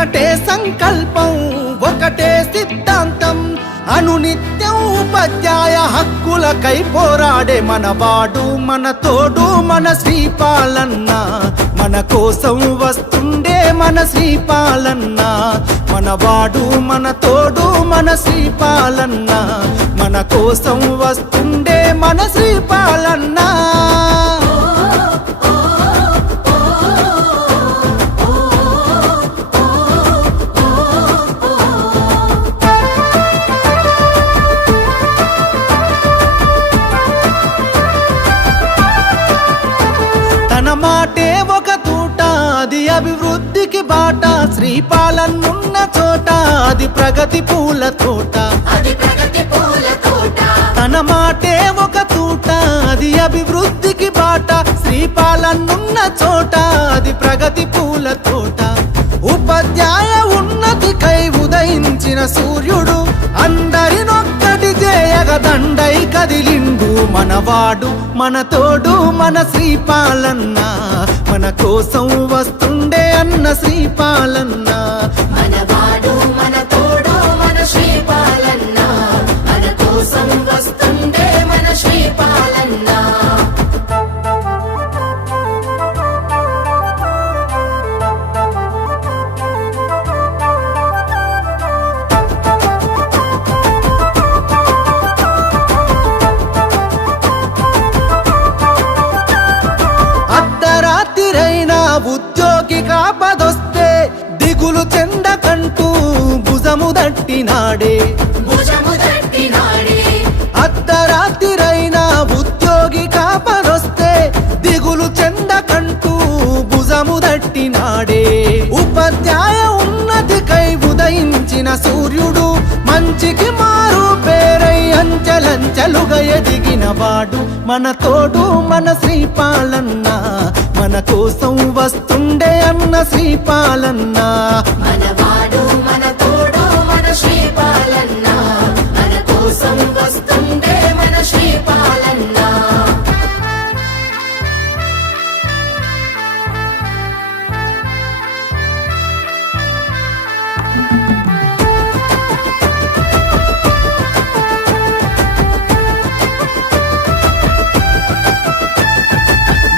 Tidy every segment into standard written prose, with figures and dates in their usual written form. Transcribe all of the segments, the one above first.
ఒకటే సంకల్పం ఒకటే సిద్ధాంతం అనునిత్యం ఉపాధ్యాయ హక్కులకై పోరాడే మనవాడు మన తోడు మన శ్రీపాలన్న మన కోసం వస్తుండే మన శ్రీపాలన్న మనవాడు మన తోడు మన శ్రీపాలన్న మన కోసం వస్తుండే మన శ్రీపాలన్న తన మాటే ఒక తూట అది అభివృద్ధికి బాట శ్రీపాలనున్న చోట అది ప్రగతి పూల తోట తన మాటే ఒక తూట అది అభివృద్ధికి బాట శ్రీపాలనున్న చోట అది ప్రగతి పూల తోట ఉపాధ్యాయ ఉన్నతికై ఉదయించిన సూర్యుడు అందరినొక్కటి చేయగ దండై కదిలిండు మనవాడు మన తోడు మన శ్రీపాలన్న మన కోసం వస్తుండే అన్న శ్రీపాలన్న మనవాడు మన తోడు మన శ్రీపాలన్న మన కోసం వస్తుండే మన శ్రీపాలన్న ఉద్యోగి కాపదొస్తే దిగులు చెందకంటూ భుజము దట్టినాడే అర్ధరాత్రిరైనా ఉద్యోగి కాపదొస్తే దిగులు చెందకంటూ భుజము దట్టినాడే ఉపాధ్యాయ ఉన్నతికై ఉదయించిన సూర్యుడు మంచికి మారు పేరై అంచెలంచెలుగా ఎదిగిన వాడు మన తోడు మన శ్రీపాలన్న మన కోసం వస్తుండే అన్న శ్రీపాలన్న మనవాడు మన తోడు మన శ్రీపాలన్న మన కోసం వస్తుండే మన శ్రీపాలన్న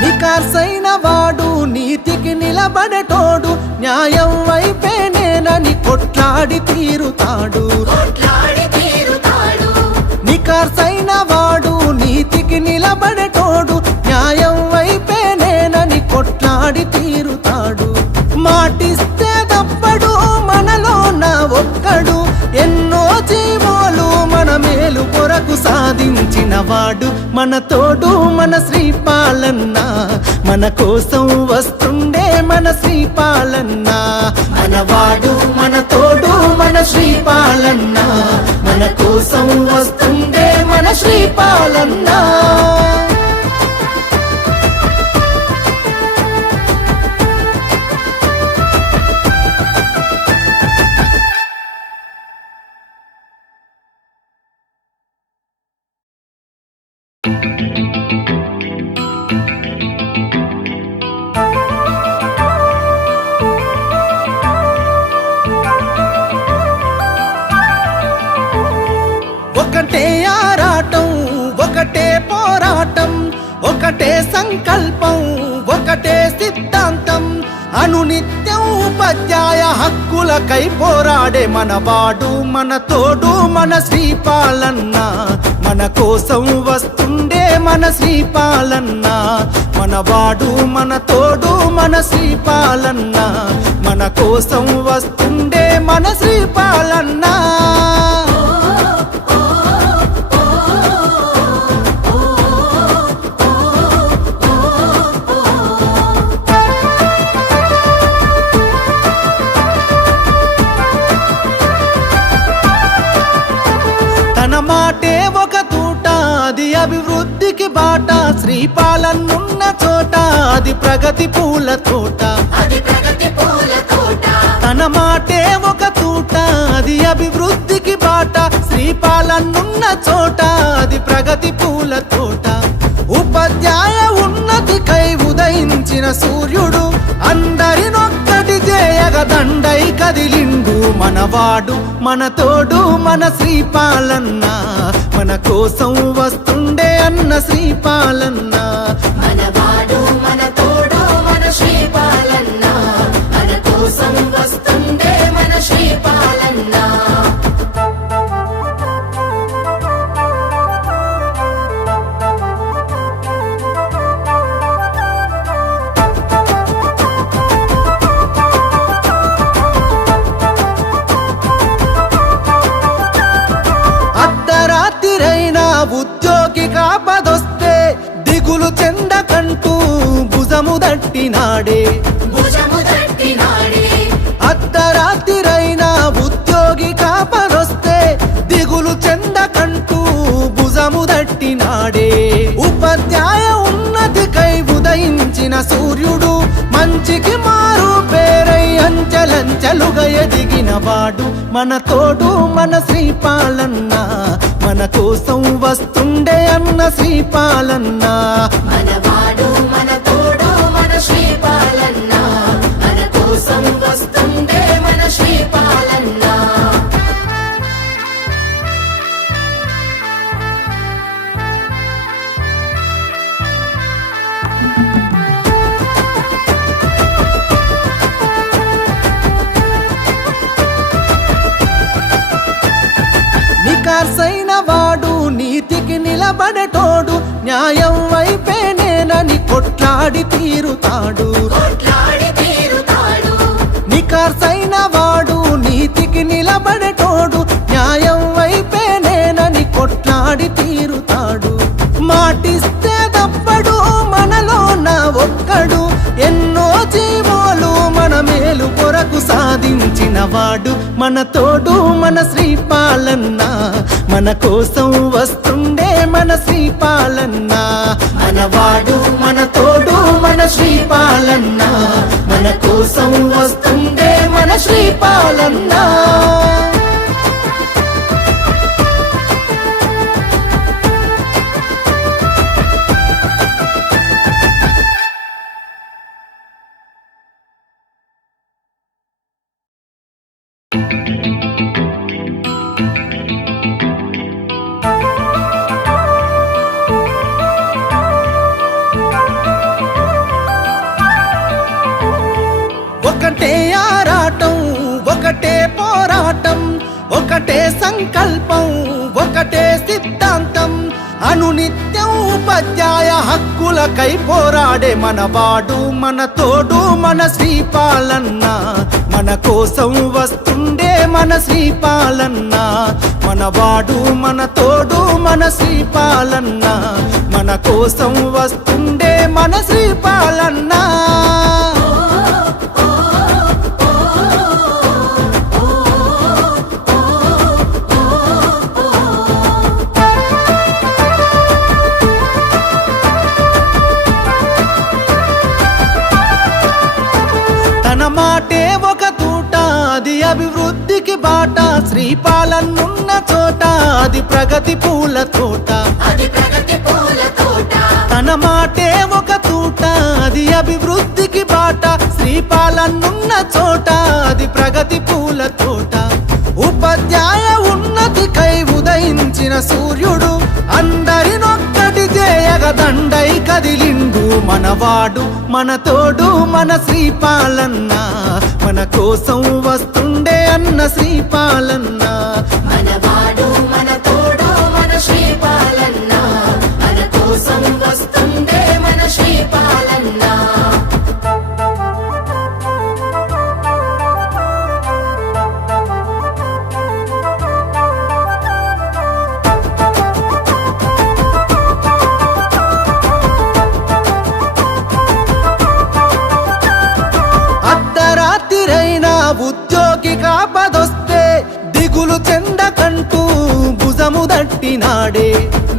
నికార్సైన వాడు నీతికి నిలబడటోడు న్యాయం వైపేనేనని కొట్లాడి తీరుతాడు నికార్సైన వాడు నీతికి నిలబడటోడు న్యాయం వైపేనేనని కొట్లాడి తీరుతాడు మాటిస్తే తప్పడు మనలోన ఒక్కడు ఎన్నో జీవోలు మన మేలు కొరకు సాధించిన వాడు మన తోడు మన శ్రీపాలన్న మన కోసం వస్తుండే మన శ్రీపాలన్న మనవాడు మన తోడు మన శ్రీపాలన్న మన కోసం వస్తుండే మన శ్రీపాలన్న ఒకటే ఆరాటం ఒకటే పోరాటం ఒకటే సంకల్పం ఒకటే సిద్ధాంతం అనునిత్యం ఉపాధ్యాయ హక్కులకై పోరాడే మనవాడు మన తోడు మన శ్రీపాలన్న మన కోసం వస్తుండే మన శ్రీపాలన్న మనవాడు మన తోడు మన శ్రీపాలన్న మన కోసం వస్తుండే మన శ్రీపాలన్న తన మాటే ఒక తూట అది అభివృద్ధికి బాట శ్రీపాలనున్న చోట అది ప్రగతి పూల తోట తన మాటే ఒక తూట అది అభివృద్ధికి బాట శ్రీపాలనున్న చోట అది ప్రగతి పూల తోట ఉపాధ్యాయ ఉన్నతికై ఉదయించిన సూర్యుడు అందరినొక్కటి చేయగ దండై కది మనవాడు మన తోడు మన శ్రీపాలన్న మన కోసం వస్తుండే అన్న శ్రీపాలన్న మనవాడు మన తోడు మన శ్రీపాలన్న మన కోసం వస్తుండే మన శ్రీపాలన్న అర్ధరాత్రిరైనా ఉద్యోగి కాపదొస్తే దిగులు చెందకంటూ భుజము దట్టినాడే భుజము తట్టినాడే అర్ధరాత్రిరైనా ఉద్యోగి కాపదొస్తే దిగులు చెందకంటూ భుజము దట్టినాడే ఉపాధ్యాయ ఉన్నతికై ఉదయించిన సూర్యుడు మంచికి మారు పేరై అంచెలంచెలుగా ఎదిగిన వాడు మన తోడు మన శ్రీపాలన్న మన కోసం వస్తుండే అన్న శ్రీపాలన్న మనవాడు మన తోడు మన శ్రీపాలన్న మన కోసం వస్తుండే మన శ్రీపాలన్న నికార్సైన వాడు నీతికి నిలబడటోడు న్యాయం వైపేనేనని కొట్లాడి తీరుతాడు కొట్లాడి తీరుతాడు నికార్సైన వాడు నీతికి నిలబడటోడు న్యాయం వైపేనేనని కొట్లాడి తీరుతాడు మాటిస్తే తప్పడు మనలో నా ఒక్కడు ఎన్నో జీవోలు మన మేలు కొరకు సాధించిన వాడు మన తోడు మన శ్రీపాలన్న మన కోసం వస్తుండే మన శ్రీపాలన్న మనవాడు మన తోడు మన శ్రీపాలన్న మన కోసం వస్తుండే మన శ్రీపాలన్న ఒకటే ఆరాటం ఒకటే పోరాటం ఒకటే సంకల్పం ఒకటే సిద్ధాంతం అనునిత్యం ఉపాధ్యాయ హక్కులకై పోరాడే మనవాడు మన తోడు మన శ్రీపాలన్న మన కోసం వస్తుండే మన శ్రీపాలన్న మనవాడు మన తోడు మన శ్రీపాలన్న మన కోసం వస్తుండే మన శ్రీపాలన్న తన మాటే ఒక తూట అది అభివృద్ధికి బాట శ్రీపాలనున్న చోట అది ప్రగతి పూల తోట అది ప్రగతి పూల తోట తన మాటే ఒక తూట అది అభివృద్ధికి బాట శ్రీపాలనున్న చోట అది ప్రగతి పూల తోట ఉపాధ్యాయ ఉన్నతికై ఉదయించిన సూర్యుడు అందరినొక్కటి చేయగ దండై కదిలిండు మనవాడు మన తోడు మన శ్రీపాలన్న మన కోసం వస్తుండే అన్న శ్రీపాలన్న మనవాడు మన తోడు మన శ్రీపాలన్న మన కోసం వస్తుండే మన శ్రీపాలన్న అర్ధరాత్రిరైనా ఉద్యోగి కాపదొస్తే దిగులు చెందకంటూ భుజము దట్టినాడే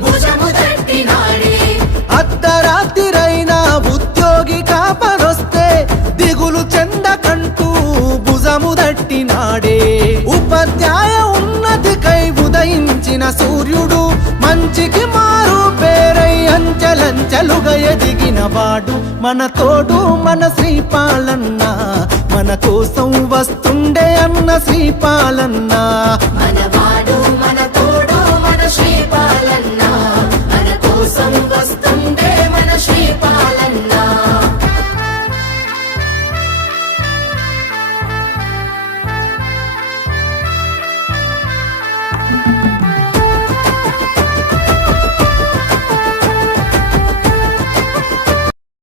భుజము తట్టినాడే అర్ధరాత్రిరైనా ఉద్యోగి కాపదొస్తే దిగులు చెందకంటూ భుజము దట్టినాడే ఉపాధ్యాయ ఉన్నతికై ఉదయించిన సూర్యుడు మంచికి మారు పేరై అంచెలంచెలుగా ఎదిగిన వాడు మన తోడు మన శ్రీపాలన్న మన కోసం వస్తుండే అన్న శ్రీపాలన్న మనవాడు